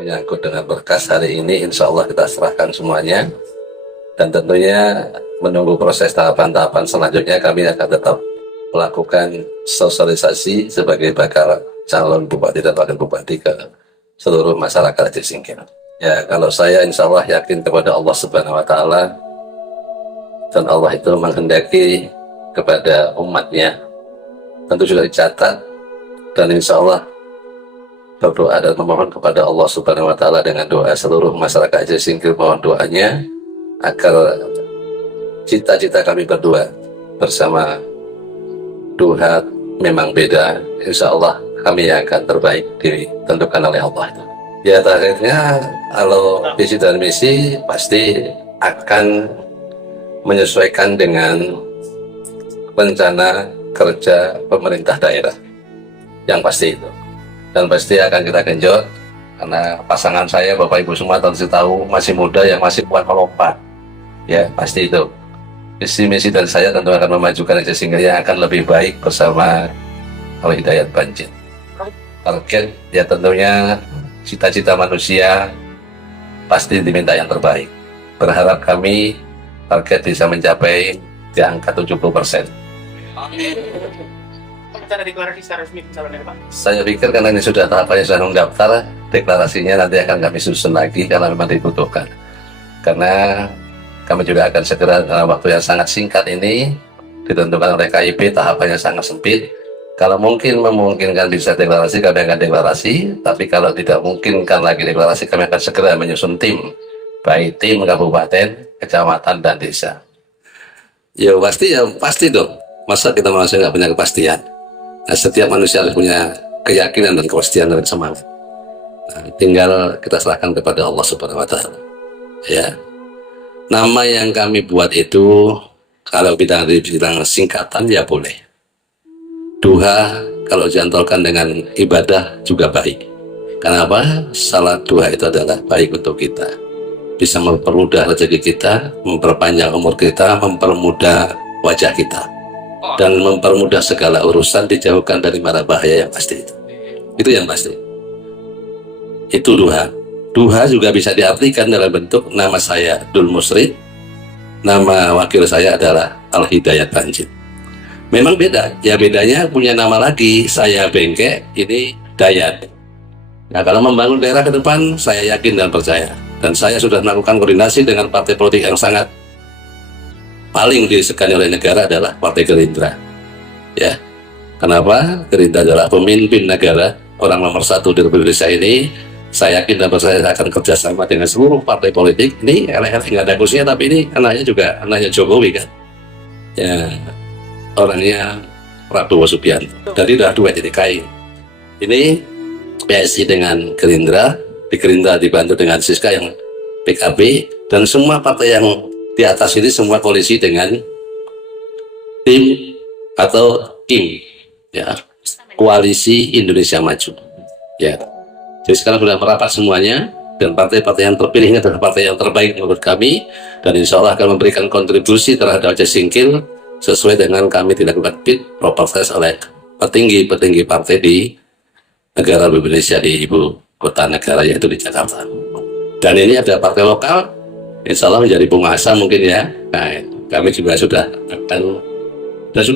menyangkut dengan berkas hari ini, insya Allah kita serahkan semuanya. Dan tentunya menunggu proses tahapan-tahapan selanjutnya, kami akan tetap melakukan sosialisasi sebagai bakal calon bupati dan wakil bupati ke seluruh masyarakat Aceh Singkil. Ya, kalau saya insya Allah yakin kepada Allah Subhanahu Wa Taala, dan Allah itu menghendaki kepada umatnya, tentu sudah dicatat, dan insya Allah berdoa dan memohon kepada Allah Subhanahu Wa Taala dengan doa seluruh masyarakat Aceh Singkil, mohon doanya agar cita-cita kami berdua bersama Duha memang beda, insya Allah kami yang akan terbaik ditentukan oleh Allah itu. Ya, terakhirnya kalau visi dan misi pasti akan menyesuaikan dengan rencana kerja pemerintah daerah yang pasti itu, dan pasti akan kita genjot karena pasangan saya Bapak Ibu semua tentu tahu masih muda yang masih kuat melompat ya, pasti itu visi misi dan saya tentu akan memajukan Aceh Singkil yang akan lebih baik bersama Al Hidayat Banjit. Target ya tentunya cita-cita manusia pasti diminta yang terbaik. Berharap kami target bisa mencapai di angka 70%. Rencana deklarasi secara resmi misalnya Pak? Saya pikir karena ini sudah tahapannya sudah mendaftar, deklarasinya nanti akan kami susun lagi karena memang dibutuhkan. Karena kami juga akan segera dalam waktu yang sangat singkat ini, ditentukan oleh KIP, tahapannya sangat sempit. Kalau memungkinkan bisa deklarasi, kami akan deklarasi. Tapi kalau tidak mungkinkan lagi deklarasi, kami akan segera menyusun tim, baik tim kabupaten, kecamatan, dan desa. Ya pasti dong. Masa kita manusia nggak punya kepastian? Nah, setiap manusia harus punya keyakinan dan kepastian dan semangat. Nah, tinggal kita serahkan kepada Allah Subhanahu Wa Taala. Ya, nama yang kami buat itu kalau kita dibilang singkatan ya boleh. Duha kalau diantolkan dengan ibadah juga baik. Kenapa? Salat duha itu adalah baik untuk kita. Bisa mempermudah rezeki kita, memperpanjang umur kita, mempermudah wajah kita, dan mempermudah segala urusan, dijauhkan dari mara bahaya yang pasti itu. Itu yang pasti. Itu duha. Duha juga bisa diartikan dalam bentuk nama saya Dul Musrid, nama wakil saya adalah Al Hidayat Banjit. Memang beda, ya bedanya punya nama lagi, saya Bengke, ini Dayat. Nah, kalau membangun daerah ke depan, saya yakin dan percaya. Dan saya sudah melakukan koordinasi dengan partai politik yang sangat paling disegani oleh negara adalah Partai Gerindra. Ya, kenapa? Gerindra adalah pemimpin negara, orang nomor 1 di Republik Indonesia ini. Saya yakin dan percaya akan kerjasama dengan seluruh partai politik. Ini elek-elek nggak ada kursinya, tapi ini anaknya juga anaknya Jokowi kan. Ya, orangnya Prabowo Subianto. Jadi udah dua titik kain. Ini PSI dengan Gerindra, di Gerindra dibantu dengan Siska yang PKB, dan semua partai yang di atas ini semua koalisi dengan tim atau KIM, ya, Koalisi Indonesia Maju. Ya, jadi sekarang sudah merapat semuanya, dan partai-partai yang terpilih ini adalah partai yang terbaik menurut kami, dan insya Allah akan memberikan kontribusi terhadap Aceh Singkil sesuai dengan kami dilakukan fit proper test oleh petinggi-petinggi partai di negara Indonesia, di ibu kota negara yaitu di Jakarta. Dan ini ada partai lokal, insya Allah menjadi penguasa mungkin ya. Nah, kami juga sudah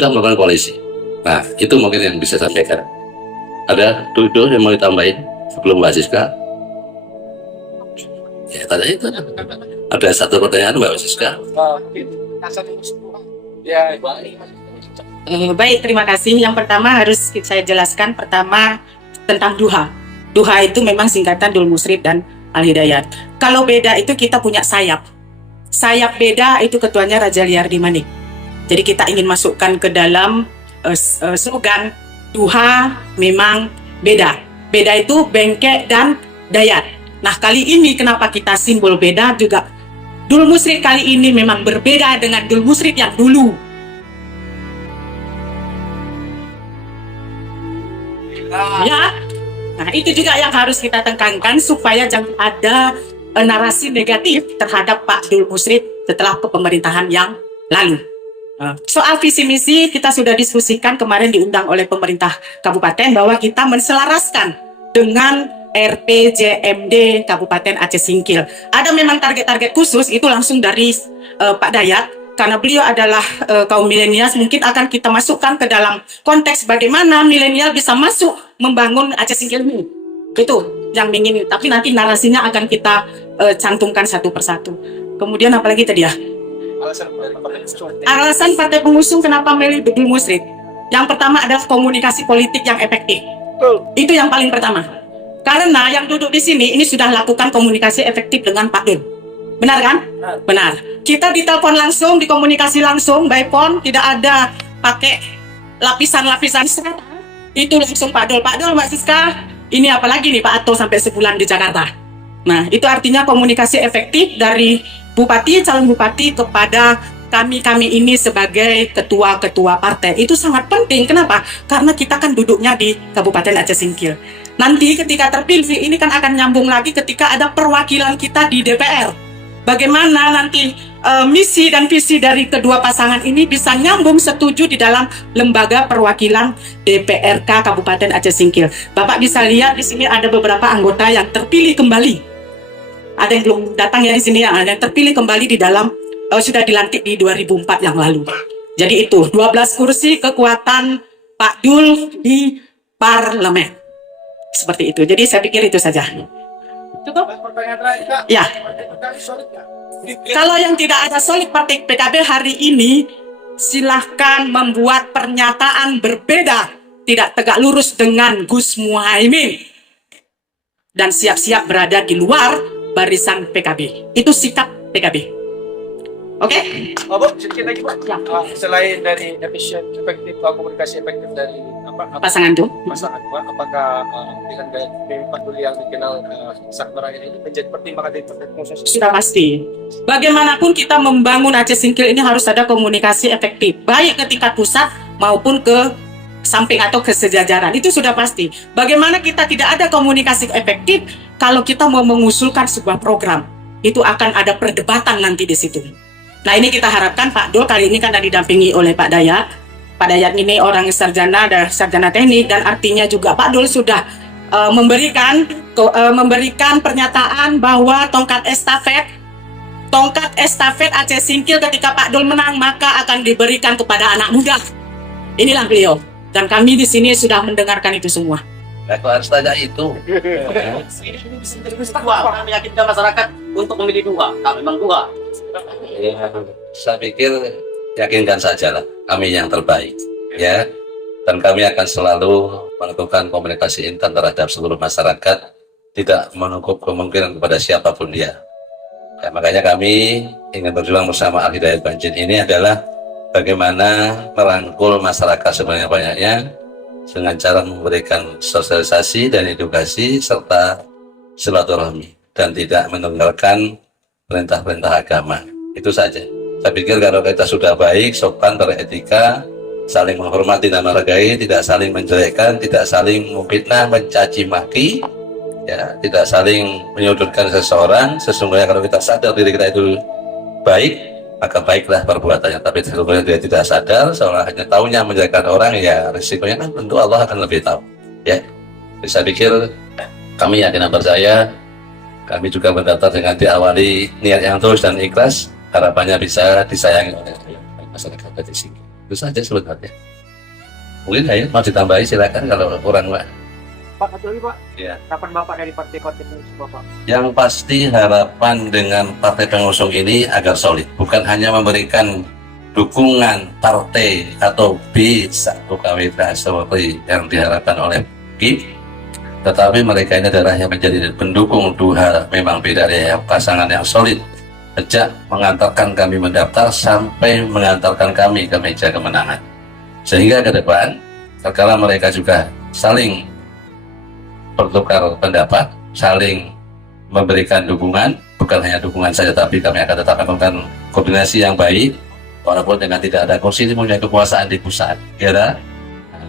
melakukan koalisi. Nah, itu mungkin yang bisa saya sampaikan. Ada itu yang mau ditambahin sebelum Mbak Siska? Ya, tadi itu ada satu pertanyaan Mbak Siska. Ya, baik, terima kasih. Yang pertama harus saya jelaskan pertama tentang duha. Duha itu memang singkatan Dul Musrid dan Al Hidayat. Kalau beda itu kita punya sayap. Sayap beda itu ketuanya Raja Liardi Manik. Jadi kita ingin masukkan ke dalam slogan duha memang beda. Beda itu Bengke dan Dayat. Nah, kali ini kenapa kita simbol beda juga? Dul Musrid kali ini memang berbeda dengan Dul Musrid yang dulu. Ya, nah itu juga yang harus kita tekankan supaya jangan ada narasi negatif terhadap Pak Dul Musrid setelah kepemerintahan yang lalu. Soal visi misi kita sudah diskusikan kemarin, diundang oleh pemerintah kabupaten bahwa kita menselaraskan dengan RPJMD Kabupaten Aceh Singkil. Ada memang target-target khusus itu langsung dari Pak Dayat, karena beliau adalah kaum milenial, mungkin akan kita masukkan ke dalam konteks bagaimana milenial bisa masuk membangun Aceh Singkil ini. Itu yang ingin, tapi nanti narasinya akan kita cantumkan satu persatu. Kemudian apalagi tadi ya? Alasan partai pengusung kenapa memilih Dul Musrid. Yang pertama adalah komunikasi politik yang efektif. Itu yang paling pertama. Karena yang duduk di sini ini sudah lakukan komunikasi efektif dengan Pak Dul. Benar kan? Benar. Kita ditelepon langsung, dikomunikasi langsung, by phone, tidak ada pakai lapisan-lapisan. Itu langsung Pak Dul, Mbak Siska, ini apalagi nih Pak Ato sampai sebulan di Jakarta. Nah, itu artinya komunikasi efektif dari bupati, calon bupati kepada kami ini sebagai ketua-ketua partai. Itu sangat penting. Kenapa? Karena kita kan duduknya di Kabupaten Aceh Singkil. Nanti ketika terpilih, ini kan akan nyambung lagi ketika ada perwakilan kita di DPR. Bagaimana nanti misi dan visi dari kedua pasangan ini bisa nyambung setuju di dalam lembaga perwakilan DPRK Kabupaten Aceh Singkil. Bapak bisa lihat di sini ada beberapa anggota yang terpilih kembali. Ada yang belum datang ya di sini, yang terpilih kembali di dalam sudah dilantik di 2004 yang lalu. Jadi itu 12 kursi kekuatan Pak Dul di parlemen. Seperti itu. Jadi saya pikir itu saja. Cukup? Pertanyaan terakhir, Kak. Ya. PKB solid nggak? Kalau yang tidak ada solid partai PKB hari ini, silahkan membuat pernyataan berbeda, tidak tegak lurus dengan Gus Muhaimin, dan siap-siap berada di luar barisan PKB. Itu sikap PKB. Oke? Oh, Bu, sedikit lagi, Bu. Ya. Selain dari efektif, komunikasi efektif dari Pasangan tuh. pasangan, Bu, apakah dengan gaya Pak Dul yang dikenal Sakti Rakyat ini menjadi pertimbangan dari partai pengusung? Sudah pasti. Bagaimanapun kita membangun Aceh Singkil ini harus ada komunikasi efektif, baik ketika pusat maupun ke samping atau ke sejajaran. Itu sudah pasti. Bagaimana kita tidak ada komunikasi efektif kalau kita mau mengusulkan sebuah program? Itu akan ada perdebatan nanti di situ. Nah, ini kita harapkan Pak Dul kali ini kan didampingi oleh Pak Dayat. Pak Dayat ini orang sarjana dan sarjana teknik, dan artinya juga Pak Dul sudah memberikan pernyataan bahwa tongkat estafet Aceh Singkil ketika Pak Dul menang maka akan diberikan kepada anak muda. Inilah beliau, dan kami di sini sudah mendengarkan itu semua. Aku harus tanya itu. Ini bisa jadi dua, karena meyakinkan masyarakat untuk memilih dua. Kalau memang dua, Ya, saya pikir yakinkan saja lah, kami yang terbaik, ya. Dan kami akan selalu melakukan komunikasi intens terhadap seluruh masyarakat, tidak menutup kemungkinan kepada siapapun dia. Ya, makanya kami ingin berjuang bersama Al-Hidayat Banjin ini adalah bagaimana merangkul masyarakat sebanyak-banyaknya dengan cara memberikan sosialisasi dan edukasi serta silaturahmi, dan tidak meninggalkan perintah-perintah agama. Itu saja. Saya pikir kalau kita sudah baik, sopan, beretika, saling menghormati dan menghargai, tidak saling menjelekkan, tidak saling memfitnah, mencaci maki, ya, tidak saling menyudutkan seseorang. Sesungguhnya kalau kita sadar diri kita itu baik, maka baiklah perbuatannya. Tapi sesungguhnya dia tidak sadar, seolah hanya tahunya menjelekkan orang, ya risikonya kan tentu Allah akan lebih tahu. Ya, jadi saya pikir kami yakin dan percaya. Kami juga mendaftar dengan diawali niat yang tulus dan ikhlas, harapannya bisa disayangi oleh masyarakat di sini. Itu saja sebenarnya. Mungkin ya, mau ditambahi silakan kalau kurang, Pak. Pak, satu lagi, Pak. Ya. Kapan Bapak dari partai pengusung Bapak? Yang pasti harapan dengan partai pengusung ini agar solid, bukan hanya memberikan dukungan partai atau B1 KWK seperti yang diharapkan oleh KIP, tetapi mereka ini adalah yang menjadi pendukung dua memang beda dari pasangan yang solid sejak mengantarkan kami mendaftar sampai mengantarkan kami ke meja kemenangan. Sehingga ke depan, terkala mereka juga saling bertukar pendapat, saling memberikan dukungan, bukan hanya dukungan saja, tapi kami akan tetap melakukan koordinasi yang baik, walaupun dengan tidak ada kursi ini punya kekuasaan di pusat, ya.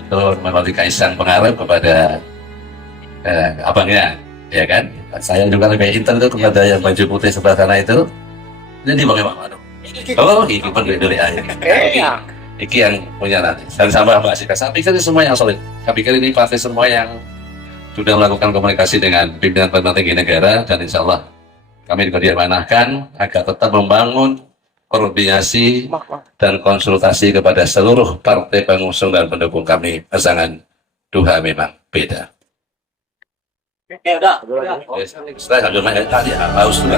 Itu melalui Kaisang pengaruh kepada abangnya, ya kan? Saya juga lebih intel itu kepada yang baju putih sebelah sana itu. Ini bagaimana? Oh, ini pun dari air. Iki yang punya nanti. Dan sama Mbak Sika. Saya pikir ini semua yang solid. Saya pikir ini partai semua yang sudah melakukan komunikasi dengan pimpinan tinggi negara, dan insya Allah kami juga diamanahkan agar tetap membangun koordinasi dan konsultasi kepada seluruh partai pengusung dan pendukung kami pasangan Duha memang beda. Oke, udah. Setelah sambil main tadi, haus juga.